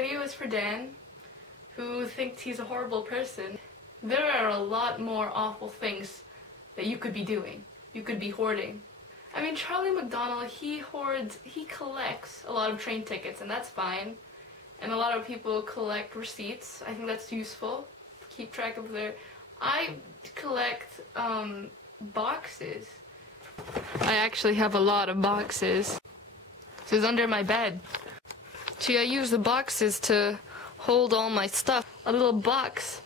video is for Dan, who thinks he's a horrible person. There are a lot more awful things that you could be doing. You could be hoarding. I mean, Charlie McDonald, he collects a lot of train tickets, and that's fine. And a lot of people collect receipts. I think that's useful. Keep track of their... I collect, boxes. I actually have a lot of boxes. This is under my bed. See, I use the boxes to hold all my stuff. A little box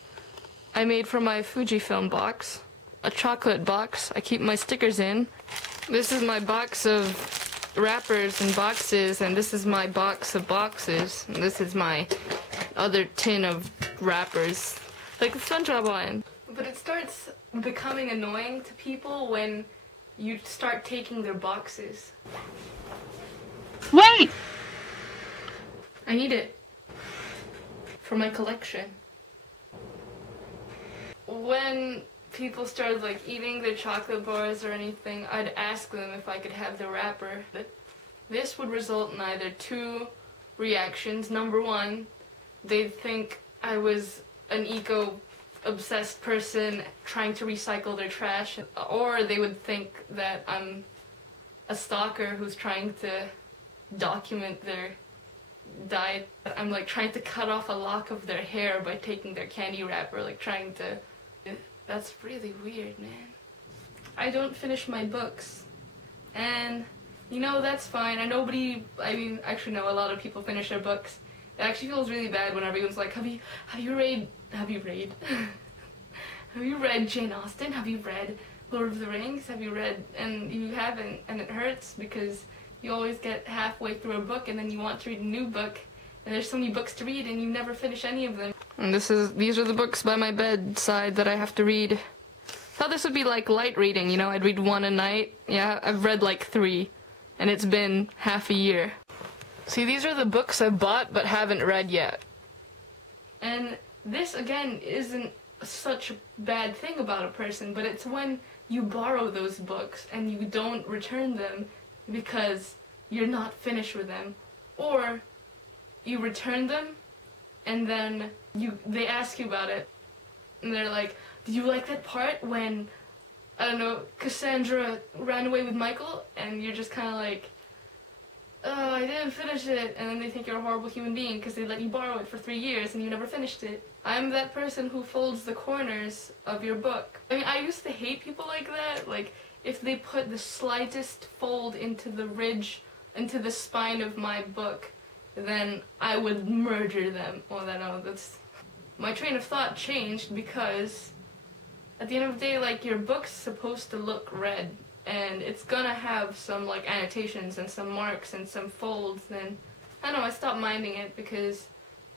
I made from my Fujifilm box. A chocolate box I keep my stickers in. This is my box of wrappers and boxes, and this is my box of boxes. And this is my other tin of wrappers. Like the SpongeBob one. But it starts becoming annoying to people when you start taking their boxes. Wait! I need it. For my collection. When people started like eating their chocolate bars or anything, I'd ask them if I could have the wrapper. This would result in either two reactions. Number one, they'd think I was an eco-obsessed person trying to recycle their trash, or they would think that I'm a stalker who's trying to document their diet. I'm like trying to cut off a lock of their hair by taking their candy wrapper, like trying to... That's really weird, man. I don't finish my books. And, you know, that's fine. I mean, actually no, a lot of people finish their books. It actually feels really bad when everyone's like, have you read Jane Austen? Have you read Lord of the Rings? Have you read... And you haven't, and it hurts because you always get halfway through a book and then you want to read a new book, and there's so many books to read and you never finish any of them. And these are the books by my bedside that I have to read. Thought this would be like light reading, you know, I'd read one a night. Yeah, I've read like 3, and it's been half a year. See, these are the books I've bought but haven't read yet. And this, again, isn't such a bad thing about a person, but it's when you borrow those books and you don't return them because you're not finished with them, or you return them and then they ask you about it and they're like, did you like that part when, I don't know, Cassandra ran away with Michael? And you're just kind of like, oh, I didn't finish it. And then they think you're a horrible human being because they let you borrow it for 3 years and you never finished it. I'm that person who folds the corners of your book. I mean, I used to hate people like that. Like, if they put the slightest fold into the ridge, into the spine of my book, then I would murder them. Well, that's... My train of thought changed because at the end of the day, like, your book's supposed to look read, and it's gonna have some, like, annotations and some marks and some folds, and I don't know, I stopped minding it because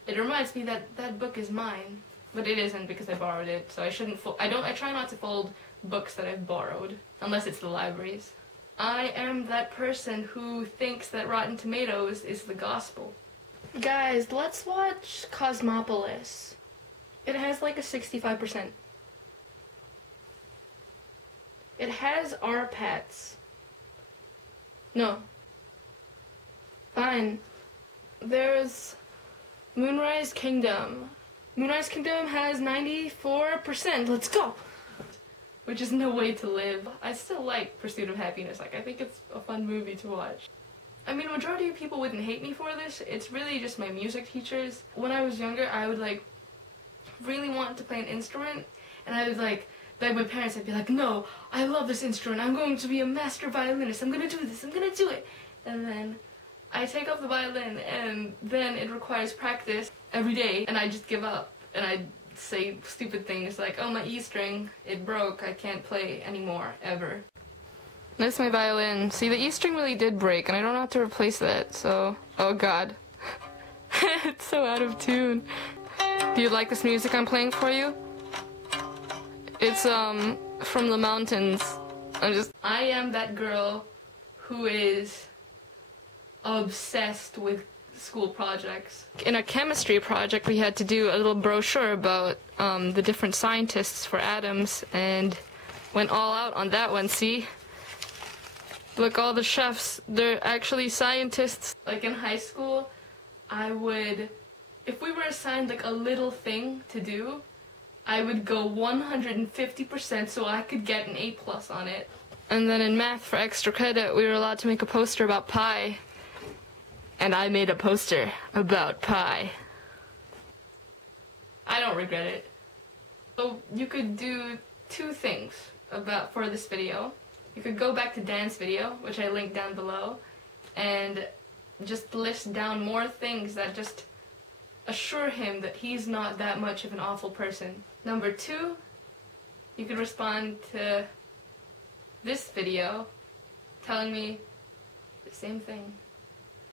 it reminds me that that book is mine. But it isn't because I borrowed it, so I shouldn't I try not to fold books that I've borrowed, unless it's the library's. I am that person who thinks that Rotten Tomatoes is the gospel. Guys, let's watch Cosmopolis. It has like a 65%. It has our pets. No. Fine. There's Moonrise Kingdom. Moonrise Kingdom has 94%. Let's go! Which is No Way to Live. I still like Pursuit of Happiness. Like, I think it's a fun movie to watch. I mean, majority of people wouldn't hate me for this. It's really just my music teachers. When I was younger, I would, like, really want to play an instrument, and I would, like, beg my parents. I'd be like, no, I love this instrument. I'm going to be a master violinist. I'm gonna do this. I'm gonna do it. And then I take up the violin, and then it requires practice every day, and I just give up, and I say stupid things like, oh, my E string, it broke, I can't play anymore, ever. That's my violin. See, the E string really did break, and I don't know how to replace that, so... Oh god. It's so out of tune. Do you like this music I'm playing for you? It's, from the mountains. I am that girl who is obsessed with school projects. In a chemistry project, we had to do a little brochure about the different scientists for atoms, and went all out on that one. See? Look, all the chefs, they're actually scientists. Like in high school, I would if we were assigned like a little thing to do, I would go 150% so I could get an A+ on it. And then in math, for extra credit, we were allowed to make a poster about pie. And I made a poster about pie. I don't regret it. So you could do two things for this video. You could go back to Dan's video, which I linked down below, and just list down more things that just assure him that he's not that much of an awful person. Number 2, you could respond to this video telling me the same thing.